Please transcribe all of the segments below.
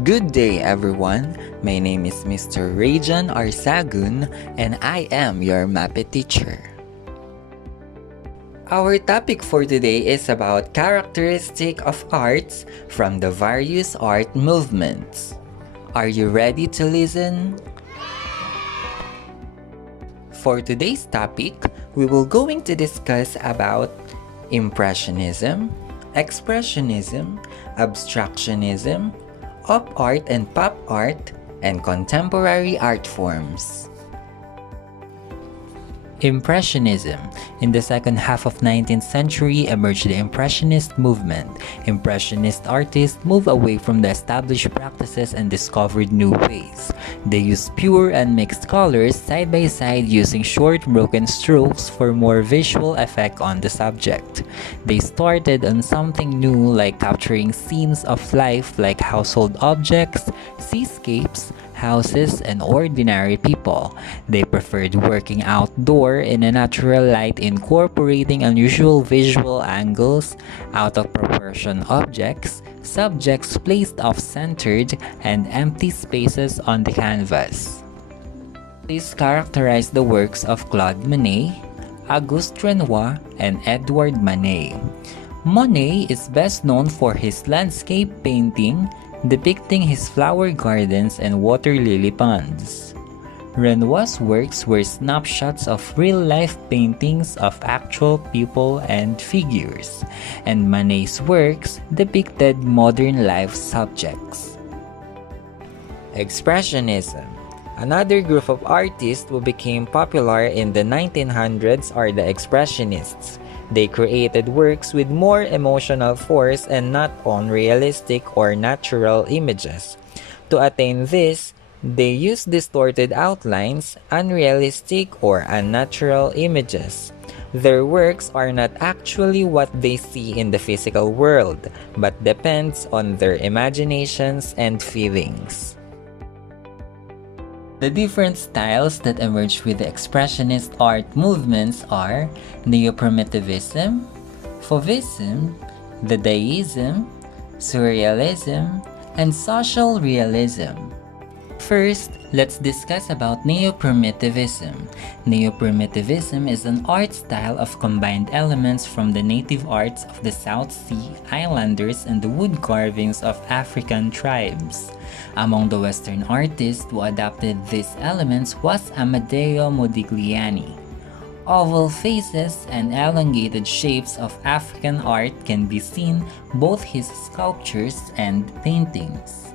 Good day, everyone. My name is Mr. Rajan Arsagun, and I am your MAPEH teacher. Our topic for today is about characteristic of arts from the various art movements. Are you ready to listen? For today's topic, we will going to discuss about Impressionism, Expressionism, Abstractionism, UpArt and Pop art, and contemporary art forms. Impressionism. In the second half of 19th century emerged the Impressionist movement. Impressionist artists moved away from the established practices and discovered new ways. They used pure and mixed colors side by side using short broken strokes for more visual effect on the subject. They started on something new like capturing scenes of life like household objects, seascapes, houses, and ordinary people. They preferred working outdoors in a natural light, incorporating unusual visual angles, out of proportion objects, subjects placed off-centered, and empty spaces on the canvas. This characterized the works of Claude Monet, Auguste Renoir, and Edouard Manet. Monet is best known for his landscape painting depicting his flower gardens and water lily ponds. Renoir's works were snapshots of real-life paintings of actual people and figures, and Manet's works depicted modern life subjects. Expressionism. Another group of artists who became popular in the 1900s are the Expressionists. They created works with more emotional force and not on realistic or natural images. To attain this, they used distorted outlines, unrealistic or unnatural images. Their works are not actually what they see in the physical world, but depends on their imaginations and feelings. The different styles that emerged with the Expressionist art movements are Neo-Primitivism, Fuvism, Dadaism, Surrealism, and Social Realism. First, let's discuss about Neo-Primitivism. Neo-Primitivism is an art style of combined elements from the native arts of the South Sea Islanders and the wood carvings of African tribes. Among the Western artists who adapted these elements was Amedeo Modigliani. Oval faces and elongated shapes of African art can be seen both his sculptures and paintings.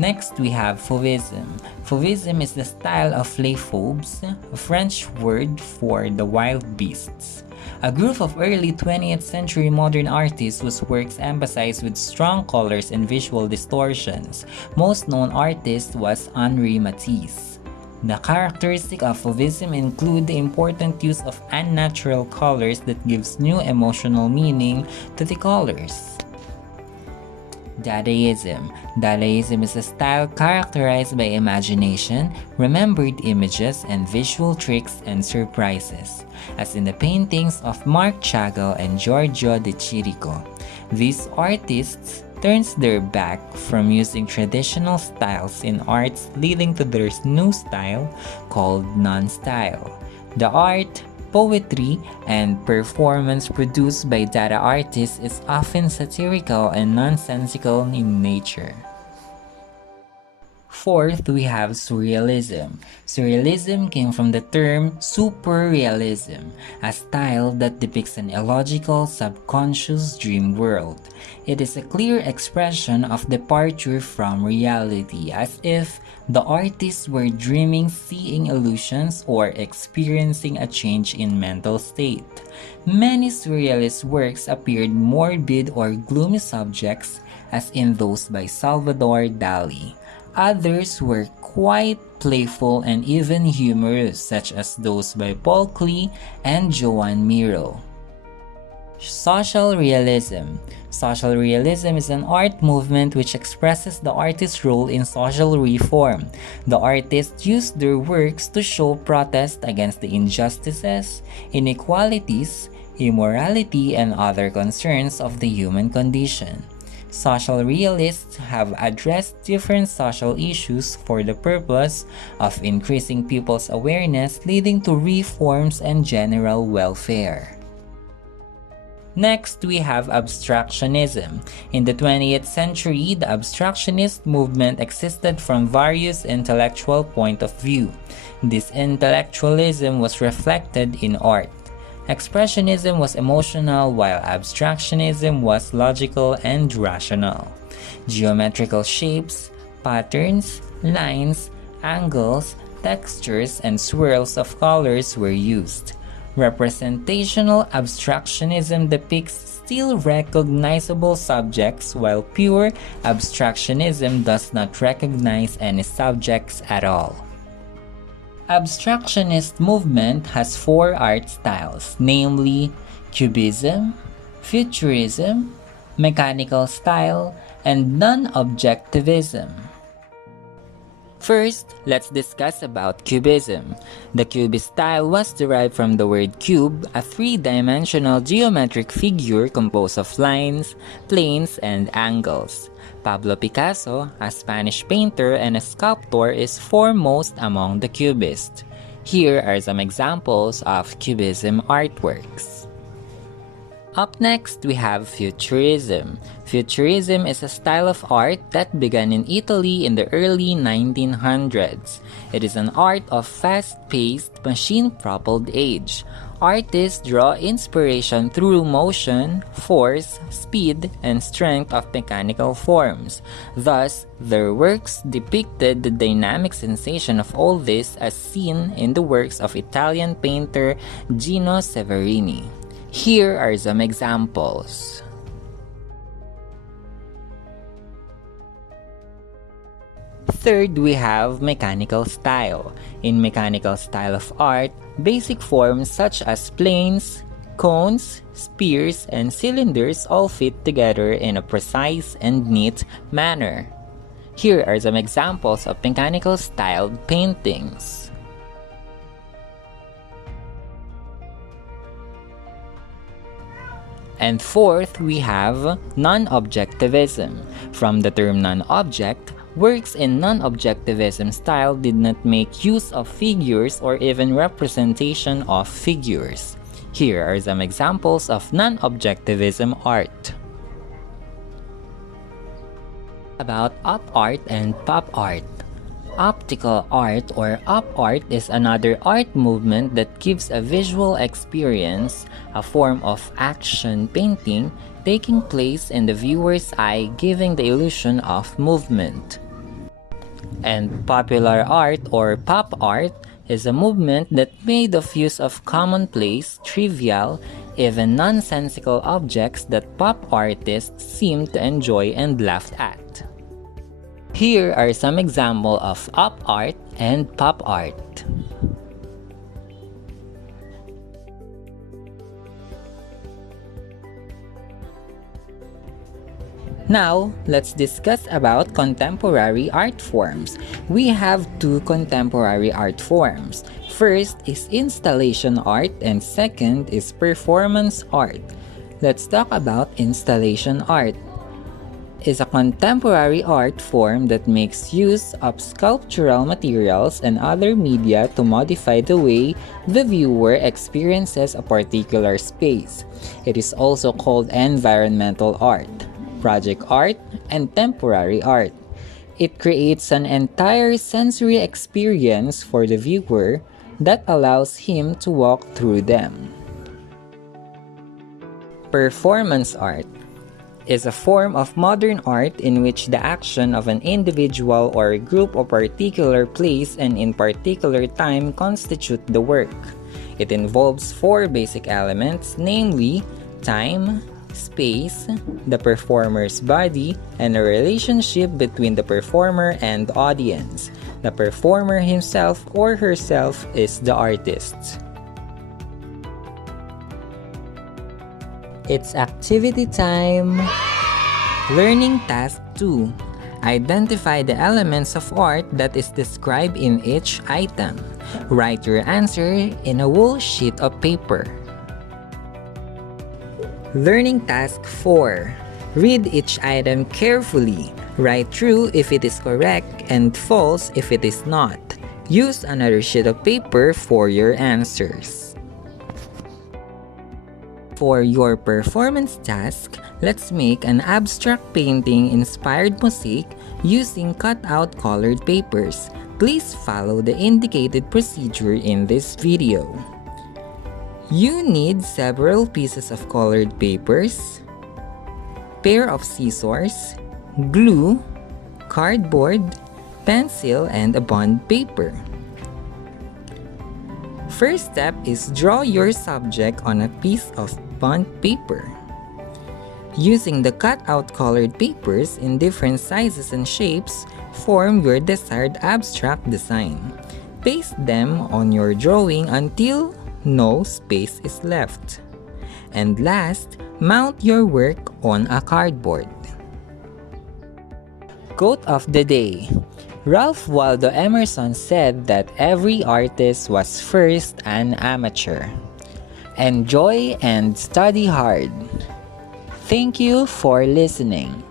Next, we have Fuvism. Fuvism is the style of les fauves, a French word for the wild beasts. A group of early 20th century modern artists whose works emphasized with strong colors and visual distortions. Most known artist was Henri Matisse. The characteristics of Fuvism include the important use of unnatural colors that gives new emotional meaning to the colors. Dadaism. Dadaism is a style characterized by imagination, remembered images, and visual tricks and surprises, as in the paintings of Marc Chagall and Giorgio de Chirico. These artists turns their back from using traditional styles in arts, leading to their new style called non-style. The art, poetry, and performance produced by Dada artists is often satirical and nonsensical in nature. Fourth, we have Surrealism. Surrealism came from the term superrealism, a style that depicts an illogical, subconscious dream world. It is a clear expression of departure from reality, as if the artists were dreaming, seeing illusions, or experiencing a change in mental state. Many surrealist works appeared morbid or gloomy subjects, as in those by Salvador Dali. Others were quite playful and even humorous, such as those by Paul Klee and Joan Miro. Social Realism. Social realism is an art movement which expresses the artist's role in social reform. The artists use their works to show protest against the injustices, inequalities, immorality, and other concerns of the human condition. Social realists have addressed different social issues for the purpose of increasing people's awareness, leading to reforms and general welfare. Next, we have Abstractionism. In the 20th century, the Abstractionist movement existed from various intellectual points of view. This intellectualism was reflected in art. Expressionism was emotional, while Abstractionism was logical and rational. Geometrical shapes, patterns, lines, angles, textures, and swirls of colors were used. Representational abstractionism depicts still recognizable subjects, while pure abstractionism does not recognize any subjects at all. Abstractionist movement has four art styles, namely Cubism, Futurism, Mechanical style, and NonObjectivism. First, let's discuss about Cubism. The Cubist style was derived from the word cube, a three-dimensional geometric figure composed of lines, planes, and angles. Pablo Picasso, a Spanish painter and a sculptor, is foremost among the Cubists. Here are some examples of Cubism artworks. Up next, we have Futurism. Futurism is a style of art that began in Italy in the early 1900s. It is an art of fast-paced, machine-propelled age. Artists draw inspiration through motion, force, speed, and strength of mechanical forms. Thus, their works depicted the dynamic sensation of all this as seen in the works of Italian painter Gino Severini. Here are some examples. Third, we have mechanical style. In mechanical style of art, basic forms such as planes, cones, spheres, and cylinders all fit together in a precise and neat manner. Here are some examples of mechanical styled paintings. And fourth, we have non-objectivism. From the term non-object, works in non-objectivism style did not make use of figures or even representation of figures. Here are some examples of non-objectivism art. About UpArt and PopArt. Optical art or UpArt is another art movement that gives a visual experience, a form of action painting taking place in the viewer's eye, giving the illusion of movement. And popular art or pop art is a movement that made of use of commonplace, trivial, even nonsensical objects that pop artists seem to enjoy and laugh at. Here are some examples of up art and pop art. Now, let's discuss about contemporary art forms. We have two contemporary art forms. First is installation art and second is performance art. Let's talk about installation art. Is a contemporary art form that makes use of sculptural materials and other media to modify the way the viewer experiences a particular space. It is also called environmental art, project art, and temporary art. It creates an entire sensory experience for the viewer that allows him to walk through them. Performance art is a form of modern art in which the action of an individual or a group of particular place and in particular time constitute the work. It involves four basic elements, namely time, space, the performer's body, and a relationship between the performer and the audience. The performer himself or herself is the artist. It's activity time! Learning task 2. Identify the elements of art that is described in each item. Write your answer in a whole sheet of paper. Learning task 4. Read each item carefully. Write true if it is correct and false if it is not. Use another sheet of paper for your answers. For your performance task, let's make an abstract painting-inspired mosaic using cut-out colored papers. Please follow the indicated procedure in this video. You need several pieces of colored papers, pair of scissors, glue, cardboard, pencil, and a bond paper. First step is draw your subject on a piece of bond paper. Using the cut-out colored papers in different sizes and shapes, form your desired abstract design. Paste them on your drawing until no space is left. And last, mount your work on a cardboard. Quote of the day. Ralph Waldo Emerson said that every artist was first an amateur. Enjoy and study hard. Thank you for listening.